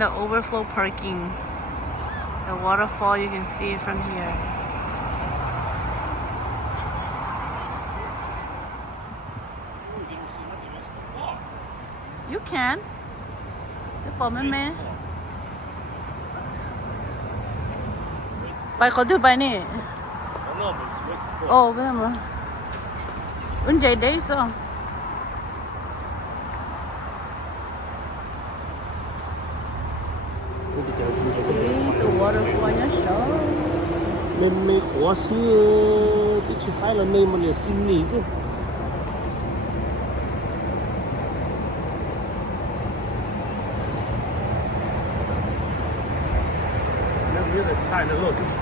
the overflow parking. The waterfall, you can see it from here. You can. Cái bỏ mẹ mẹ. Bài có thứ bài nè. Ồ, bây giờ vẫn chạy đấy sao? The waterfall nhá sợ. Mình khó xưa thì chỉ phải là mình mà để xin nghỉ chứ.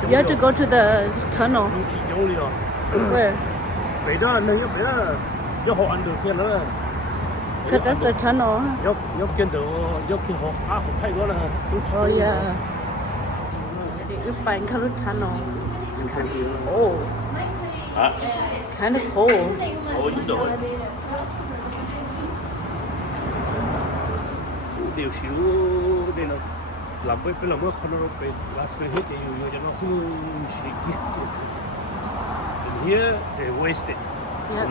You have to go to the tunnel. Where? Because that's the tunnel. Huh? Oh yeah. You find the tunnel. It's kind of cold. Kind of cold. Điều xíu đây nó làm với làm với con nó về last minute hết thì nhiều cho nó xuống xịt. And here they wasted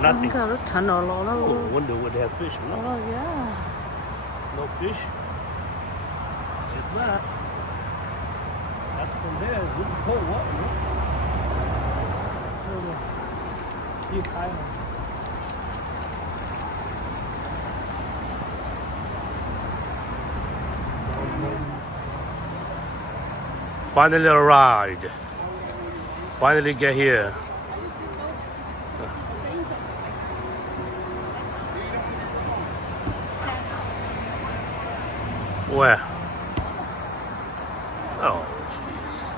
nothing. The tunnel. Oh, wonder would they have fish? No? Oh yeah. No fish. It's not. That's from there. Good cold water. Deep island. Finally arrived. Finally get here. Where? Oh, jeez.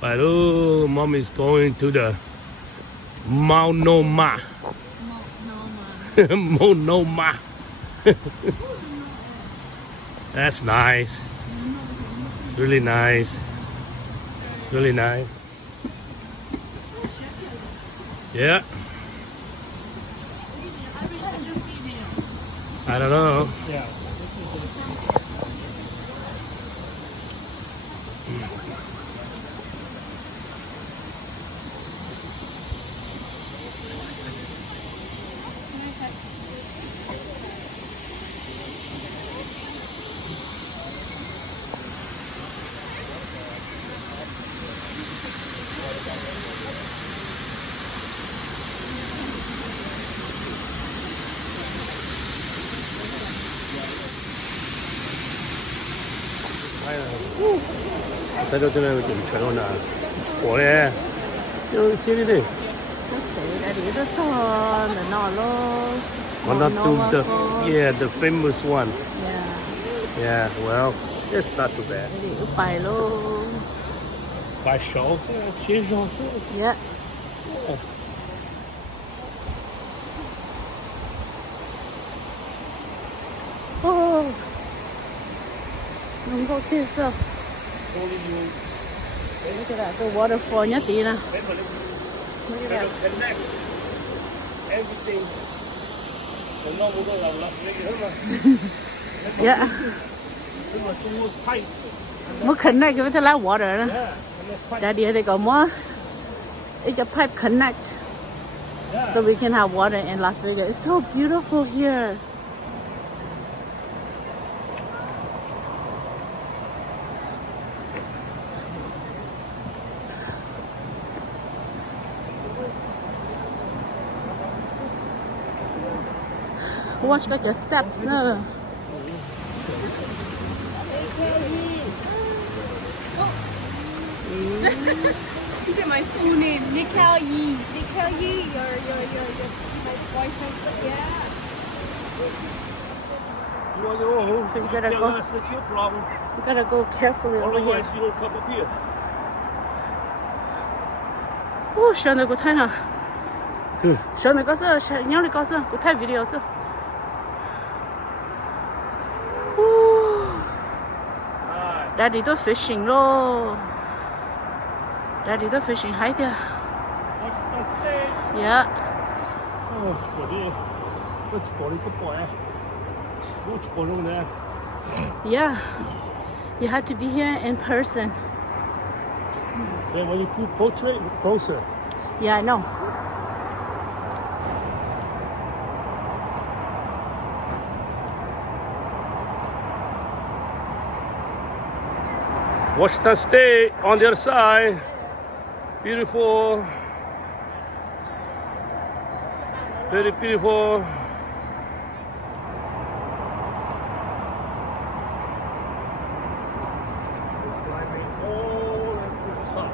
Hello, mom is going to the Multnomah. Multnomah. That's nice. It's really nice. It's really nice. Yeah. I don't know. Yeah. Thấy đâu trên này mình chuẩn luôn à? Ủa nè, đâu xe đi đi. One not too the famous one. Yeah, well, it's not too bad. Bài luôn. Bài sáu, chia sáu. Yeah. Oh. Không có kia sao? Look at that, the waterfall nhá tí nè. Look at that. Everything. Yeah. More connect with the last water. Daddy, they got more. It's a pipe connect, so we can have water in Las Vegas. It's so beautiful here. Watch got your steps now. She said my full name, Nickel Yi. Nickel Yi, your my boyfriend. Yeah. So we gotta go. That's your problem. We gotta go carefully over here. Otherwise, you don't come up here. Oh, shall I go time? Shall I go so? Shall I go so? Go time video so. Daddy do fishing lo. Daddy do fishing. Hi there. Yeah. Oh, body. What's body? Good boy. What's body over there? Yeah. You have to be here in person. Then when you put portrait, closer. Yeah, I know. Washington State on the other side. Beautiful. Very beautiful. Climbing all the way to the top.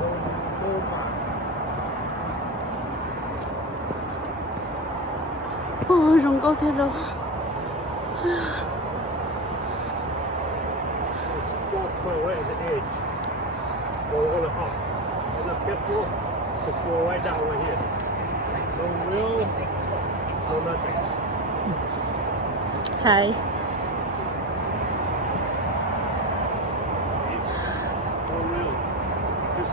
Multnomah. 哦，容高铁路。 Small trail right at the edge. Go on and up. And the careful to go right down right here. No wheel, no nothing. Hi. No wheel. Just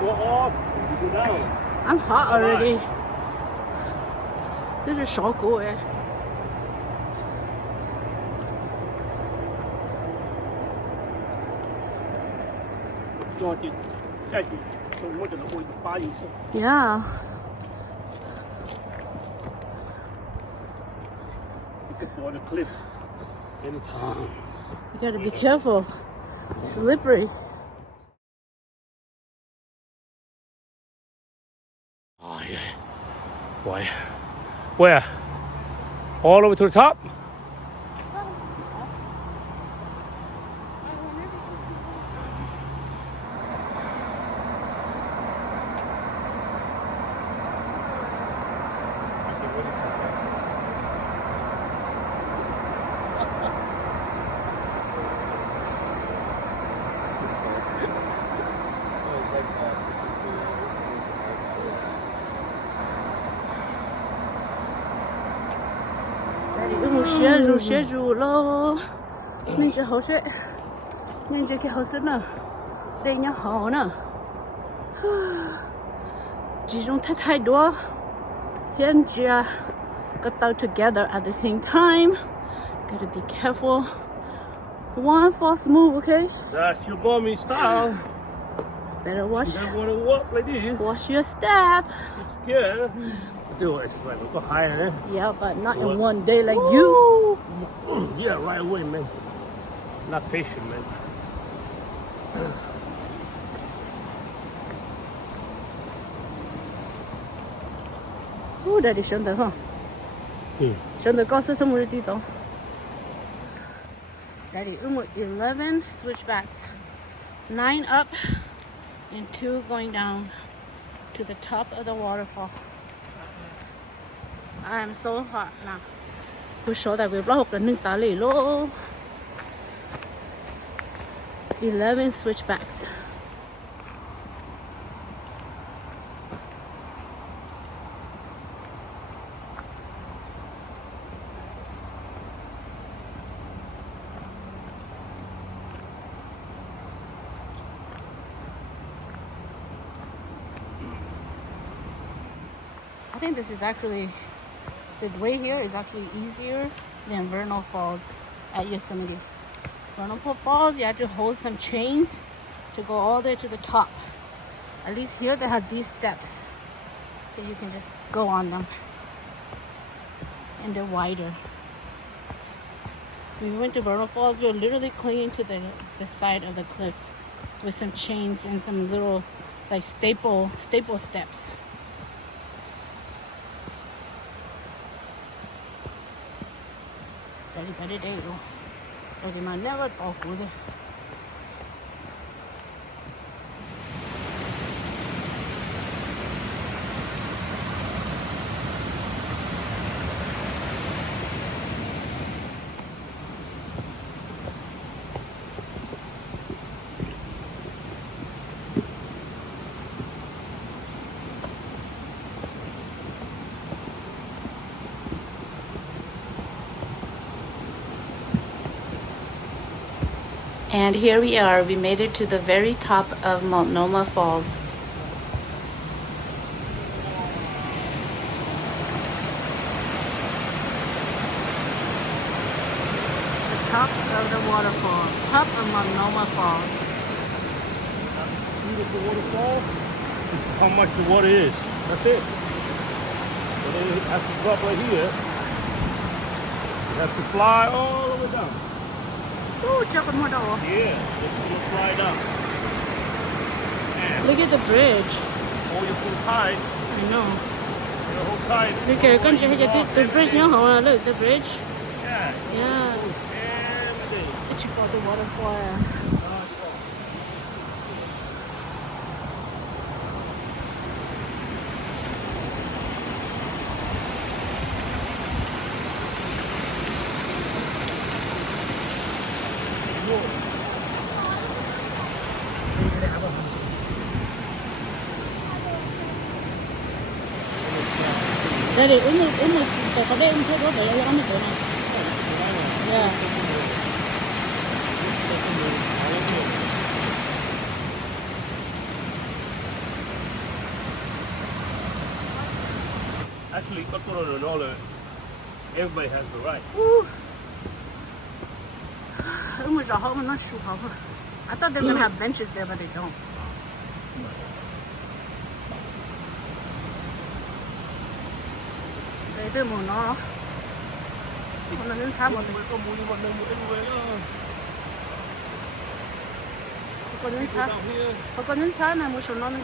go off and you go down. I'm hot already. 这是烧锅哎。 抓紧，再紧，我这个会把油车。 Yeah. You can go on the cliff anytime. You gotta be careful. Slippery. Oh yeah. Why? Where? All the way to the top?雪入咯，恁这好水，恁这个好水呢，对你好呢。这种太多，天家 got out together at the same time. Gotta be careful. One false move, okay? That's your mommy style. Better watch. You don't want to walk like this. Watch your step. It's scared. Do it. It's like a little higher. Yeah, but not in one day like you. Yeah, right away, man. Not patient, man. Oh, Daddy 省得哈，省得高速什么地方。Daddy, 11 switchbacks, 9 up and 2 going down to the top of the waterfall. I'm so hot now. 我手在微不好跟恁打理咯。11 switchbacks. I think this is actually, the way here is actually easier than Vernal Falls at Yosemite. Vernal Falls, you have to hold some chains to go all the way to the top. At least here they have these steps, so you can just go on them. And they're wider. When we went to Vernal Falls, we were literally clinging to the side of the cliff with some chains and some little like staple steps. Very day though. Okay, man, never talk with it. And here we are. We made it to the very top of Multnomah Falls. top of the waterfall. Top of Multnomah Falls. Beautiful waterfall. This is how much the water is. That's it. And then it has to drop right here. It has to fly all the way down. Oh, chocolate more door. Yeah, it's going to fly down. And Look at the bridge. hold your full tight. I know. You hold tight. Look at the bridge. Look, the bridge. Yeah. Yeah. Everything. It's called the waterfall. Daddy, có đây em thấy có vẻ là ăn được này. Yeah. Actually, everybody has the right. I thought they were gonna have benches there, but they don't. Đây mùa nó đến sáng một còn đến sáng này một số nó gì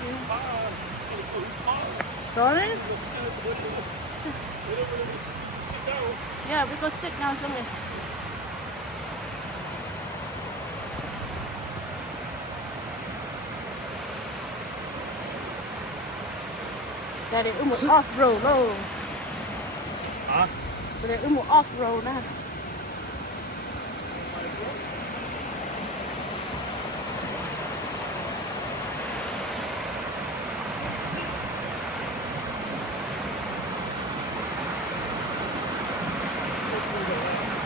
sorry yeah we go sit now somewhere. Daddy off road low. Hả? Bây giờ một off-road đó.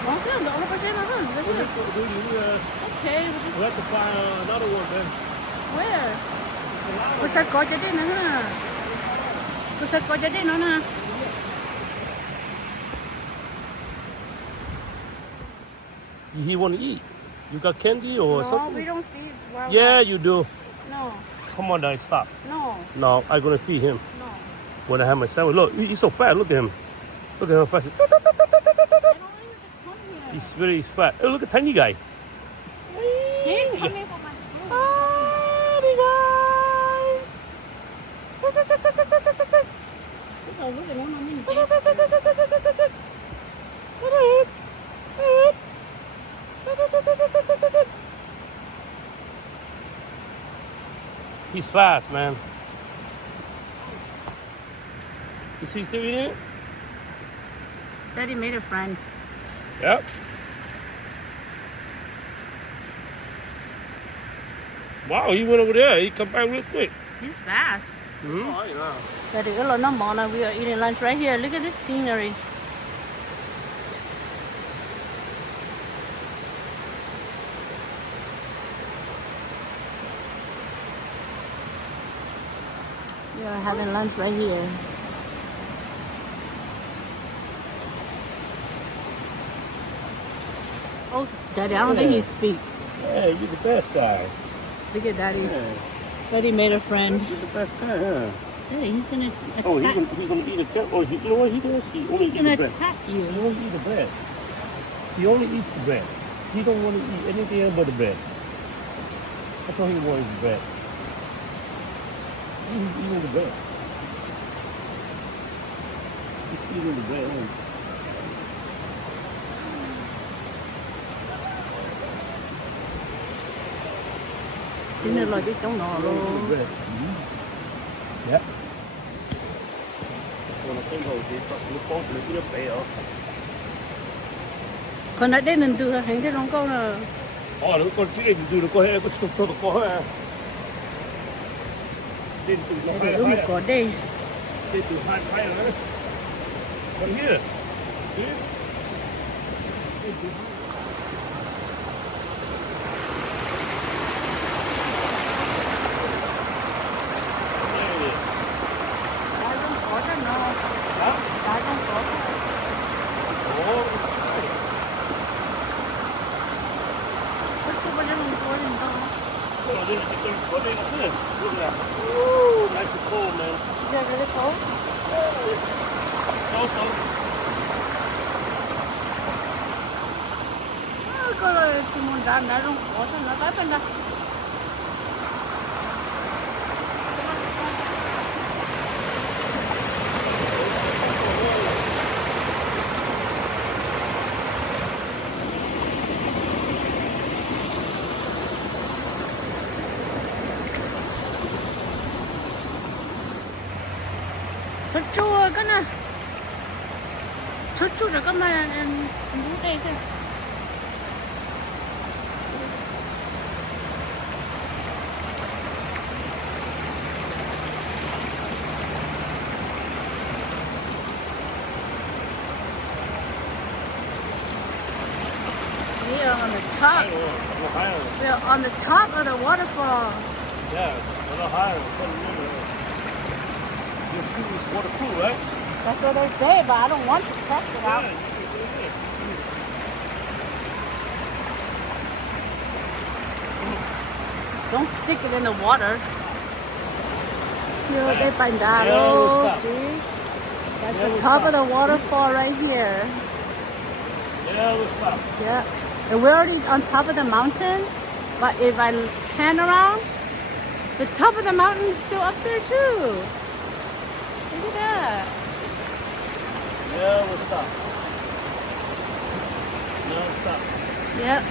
What's that? The only person I heard. Okay. We have to find another one then. Where? Có sao có cho đi nữa ha? Có sao có cho đi nữa nè? He want to eat. You got candy or something? No, we don't feed wild Yeah, life. you do. No. Come on, Daddy, stop. No. No, I'm gonna feed him No. when I have my sandwich. Look, he's so fat. Look at him. Look at how fast. I don't even come here. He's very fat. Oh, look at tiny guy. He's coming for my food. Tiny guy. Look at one on me. He's fast, man. Is he still eating it? Daddy made a friend. Yep. Wow, he went over there. He come back real quick. He's fast. Mm-hmm. Daddy, we are eating lunch right here. Look at this scenery. We are having lunch right here. Oh, Daddy, I don't think he speaks. Yeah, you're the best guy. Look at Daddy. Yeah. Daddy made a friend. You're the best guy, huh? Daddy, he's gonna attack. Oh, he's gonna eat a cat. Oh, you know what he does? He only He's eats gonna the bread. attack you. He only eats the bread. He only eats the bread. He don't want to eat anything else but the bread. That's all he wants is bread. He's eating the bread. He's eating the bread. Huh? Cái này là cái chống nọ luôn. Bread. Yeah. Còn nó cái hồ thì nó có cái nó bể ở. Còn nãy đây mình từ hành thế long câu là. nó con chiếc từ nó có hay có sụp sụp có ha. Đến từ nó Để một có đây. Đến từ hai nữa. Còn here. Here. Look at that. Ooh, nice and cold, man. Is it really cold? So. 그거를 주문 나좀 어서 나가 된다. 저쪽 잠깐만 누구래 이제. We are on the top. We are on the top of the waterfall. Yeah, a little higher. Your shoe is waterproof, right? That's what they say, but I don't want to test it out. Don't stick it in the water. Here they find that. Oh, see? That's the top of the waterfall right here. Yeah, we'll stop. Yeah. And we're already on top of the mountain, but if I pan around, the top of the mountain is still up there too. Look at that. Yeah, we'll stop. No, stop. Yep.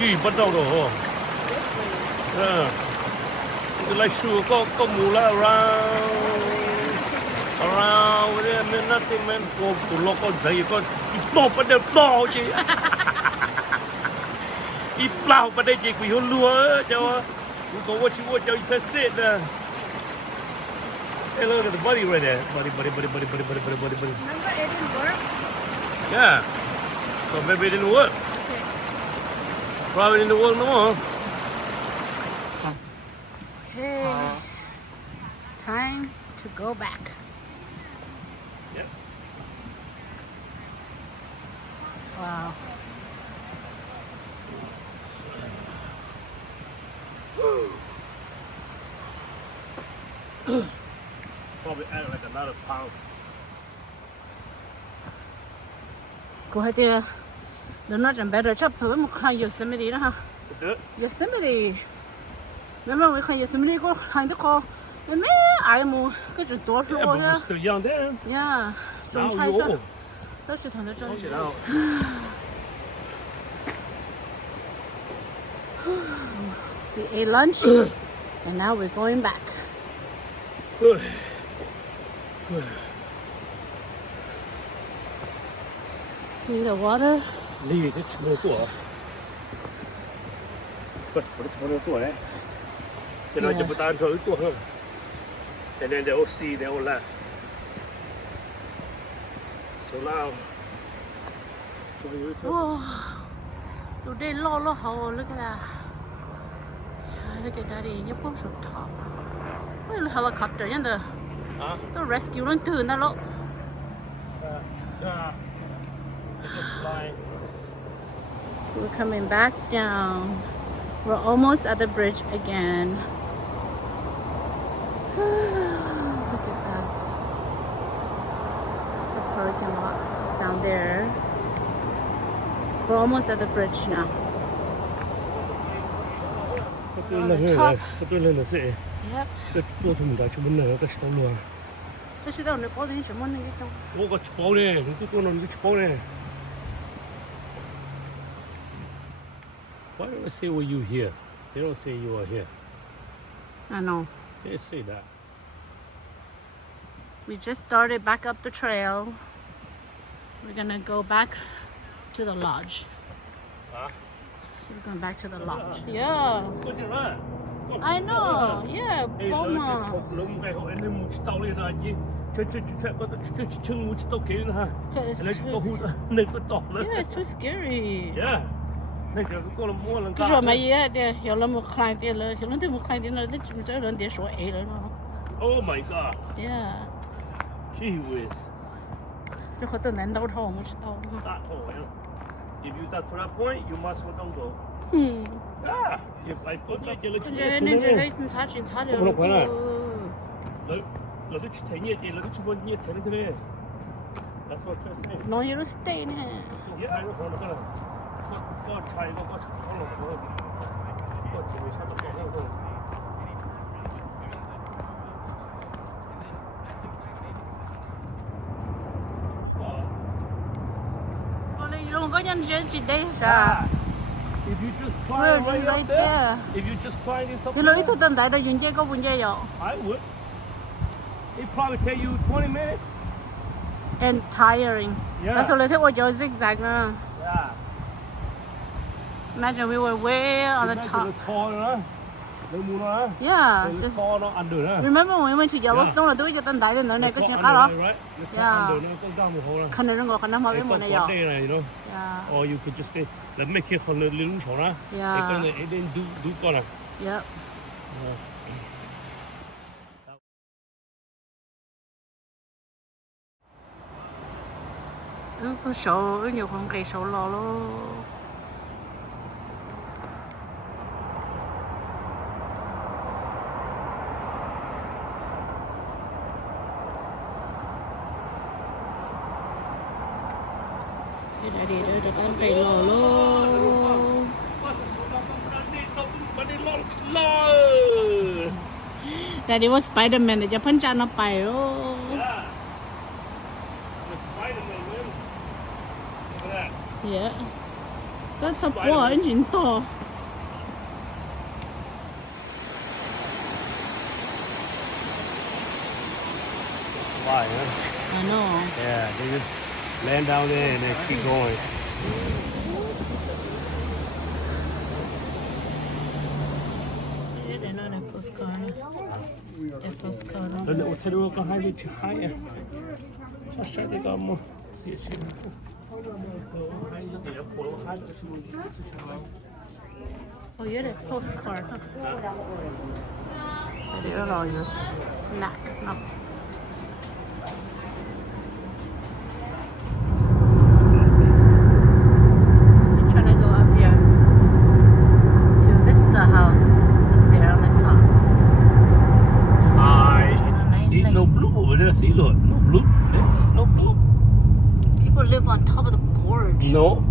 Gee, bắt đầu rồi. Yeah. Like sure, có mù la around there, man, nothing, man. Có lo có dậy có to bắt đầu to chứ. Ít plau bắt đầu chỉ quỳ hôn lúa cho. Có what you want, you just sit there. Hey, look at the buddy right there. Buddy. Remember it didn't work? Yeah. So maybe it didn't work. Okay. Probably didn't work no more. Okay. Time to go back. Yep. Wow. Probably add like another pound. Go ahead there. They're not even better. Chop them Yosemite, huh? Yosemite. Remember we can Yosemite go find the call. And man, I'm good to door Yeah, but we're still young then. Yeah. Now you're old. That's the time to Check it out. We ate lunch and now we're going back. Good. See the water? Lee, cái chỗ của. Có chỗ của đấy. Cái nó chỉ bắt đầu rồi tuổi hơn. And then they all see, they all laugh. So now, Oh, today low how look at that. Look at that, you put so top. Well, helicopter, and the rescue run too, and look. Yeah. It's just flying. We're coming back down. We're almost at the bridge again. Look at that. The parking lot is down there. We're almost at the bridge now. On the top. Yep. Cái bộ thùng đã chụp lên cái store luôn. This is the only place in Shimon. Ô cái chụp bao nè, cái con nó chụp bao nè. Why don't they say were you here? They don't say you are here. I know. They say that. We just started back up the trail. We're gonna go back to the lodge. So we're going back to the lodge. Yeah. I know. Yeah, Boma. Yeah, it's too scary. Yeah. 那就是过了摸了。可是没也的，有那么看点了，有那么看点了，那基本上人得说 A 了呢。 Oh my god. Yeah. Gee whiz. 这可能难到头，我不知道。大头呀。If you got to that point, you must well don't go. 嗯。Ah, if I put you to the 这个警察警察的。我回来。เรา都去睇呢啲，เรา都去揾呢睇呢啲咧。That's what I'm saying. No, you stay 呢。Yeah, 我講啦，個砌個出可能個條差唔多嗰個。我哋用嗰陣時幾多啥？If you just climb right there, if you just climb this up there, 原來呢度等大到遠啲嗰半嘢有。I would. It probably take you 20 minutes. And tiring. Yeah. 那時候你睇我有 zigzag 啦。Yeah. Imagine we were way on the top. Yeah. Just remember when we went to Yellowstone, 都要等大到那個先搞咯。Yeah. 可能我可能冇俾門你有。Yeah. Or you could just like make it 可能你路上啦。Yeah. 你一定do過啦。Yep. 個手要放幾手落咯。肥佬咯。แต่นี่ว่า Spider-Man จะพันจานเอาไปโอ้ Yeah. That's a point in to. Why, huh? I know. Yeah, they just land down there and they keep going. Yeah, they're not a postcard. A postcard. And what's the work behind it? Higher. Just try to go more. See it. Oh, you're the postcard, huh? They're all just snack. No. I'm trying to go up here to Vista House up there on the top. I see no blue over there. See, look, no blue. No blue. People live on top of the gorge. No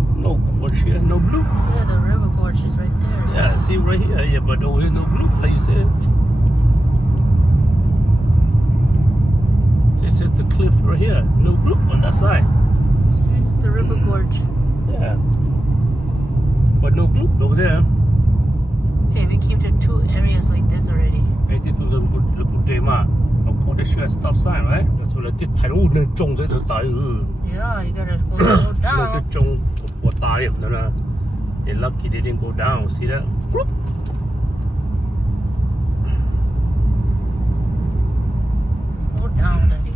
gorge here. No blue. Yeah, the river gorge is right there. So. Yeah, see right here. Yeah, but over here no blue, like you said. This is the cliff right here. No blue on that side. See, the river gorge. Yeah. But no blue over there. Hey, we came to two areas like this already. I did the little J-mark. Of course, they should have stop sign, right? That's what I did. I don't know. Jong they don't die. Yeah, you gotta go slow down. The Jong what die? No. They're lucky they didn't go down. See that? Bloop. Slow down, Daddy.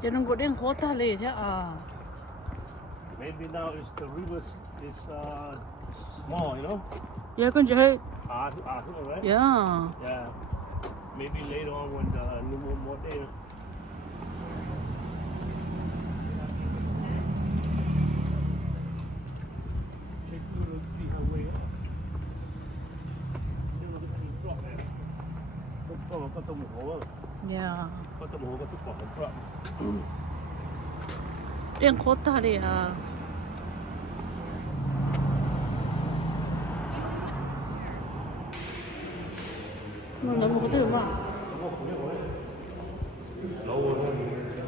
Chứ đừng có đến khó ta lì thế à. Maybe now it's the river is small, you know? Yeah, con chị hay. Right? Yeah. Yeah. Maybe later on when the new more there. Check the highway. Yeah. Có tầm hồ có chút bỏ trọn. Đến khó ta lì à. Mình lấy một cái từ mà.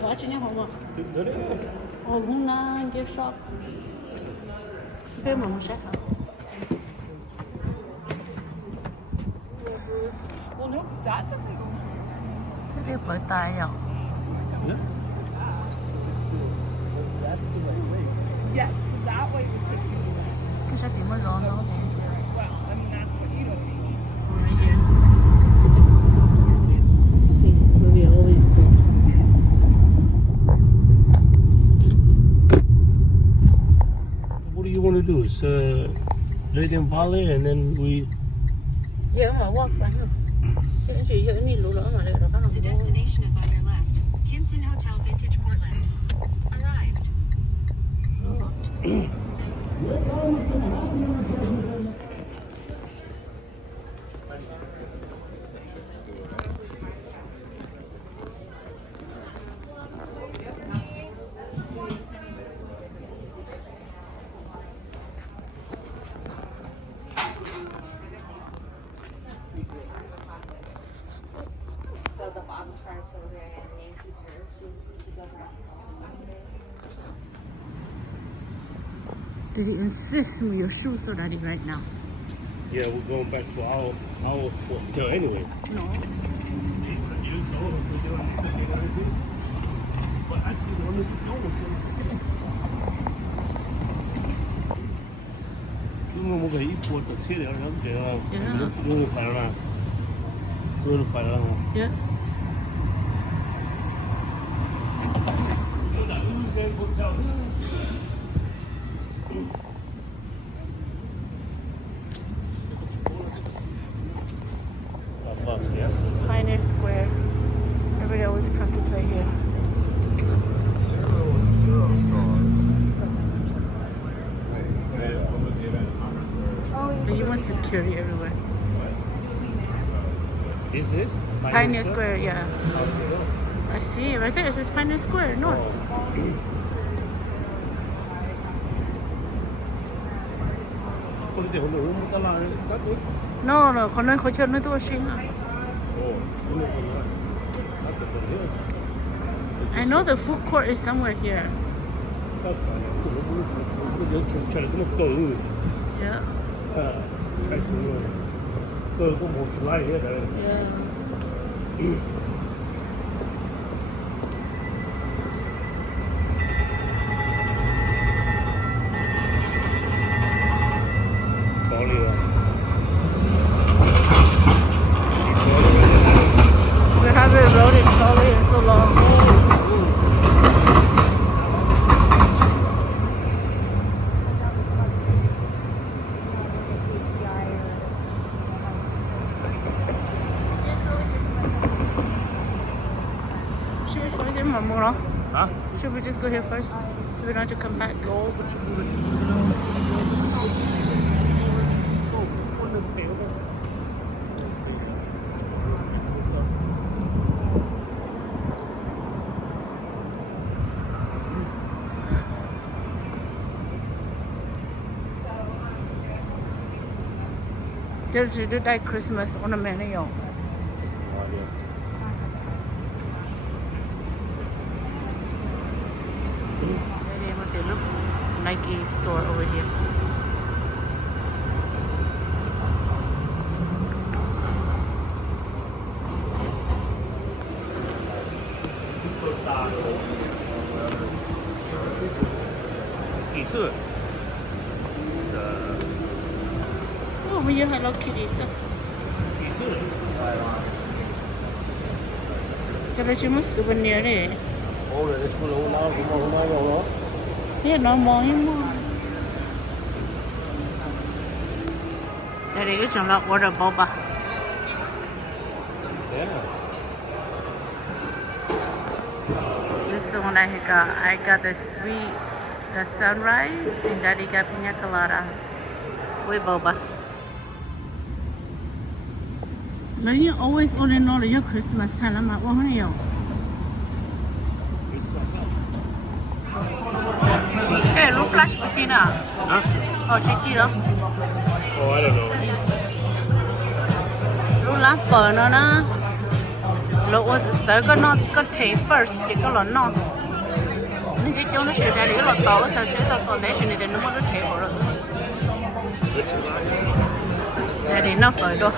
Đó chứ nhá không ạ. Ồ, hôm nay gift shop. Cái mà một set hả? Well, no, that doesn't go. Cái bởi tay à? Yeah. that way would take you to that. Cái sao thì mới rõ nó. Well, I mean, that's what you don't need. Right here. See where we always go. What do you want to do? Is lay them volley and then we. Yeah, mà walk by nữa. Cái gì giờ ní lú lắm mà lại đó The destination is on your left. Kimpton Hotel Vintage Portland. Arrived. So the mom's trying to show her name teacher. She doesn't have to. Did he insist we are shoes already right now? Yeah, we're going back to our hotel anyway. No. But actually, the only 이거 뭐가 입고 또 세례를 하면 제가 이거 봐라. 이거 봐라. Yeah. Pioneer Square. Everybody always come to play here. But you want security everywhere. Is this Pioneer Square, yeah. I see it right there. It says Pioneer Square North. 근데 오늘 5달러 아닐까? No, no, con noi coche noi tu shinga. I know the food court is somewhere here. Yeah. Yeah. We haven't rode in trolley in so long. Should we first in Mamura? Huh? Should we just go here first so we don't have to come back? No, but Just do that Christmas ornament 用。 They look Nike store over here. Oh, we have Hello Kitty. Cái này chỉ một souvenir đấy. Yeah, nó mong nhưng mà. Đây là cái trường là order boba. This is the one I got. I got the sweet, the sunrise, and Daddy got pina colada with boba. Now you always only know your Christmas time. I'm like, what are you? Hey, look flash patina. Huh? Oh, chiquito. Oh, I don't know. Lúc lá phở nó đó. Lúc tới có nó có thể first chỉ có là nó. Nên cái chỗ nó sẽ ra cái lọt tàu nó sẽ tao foundation này nó mới có thể bỏ được. Đây thì nó phở đâu.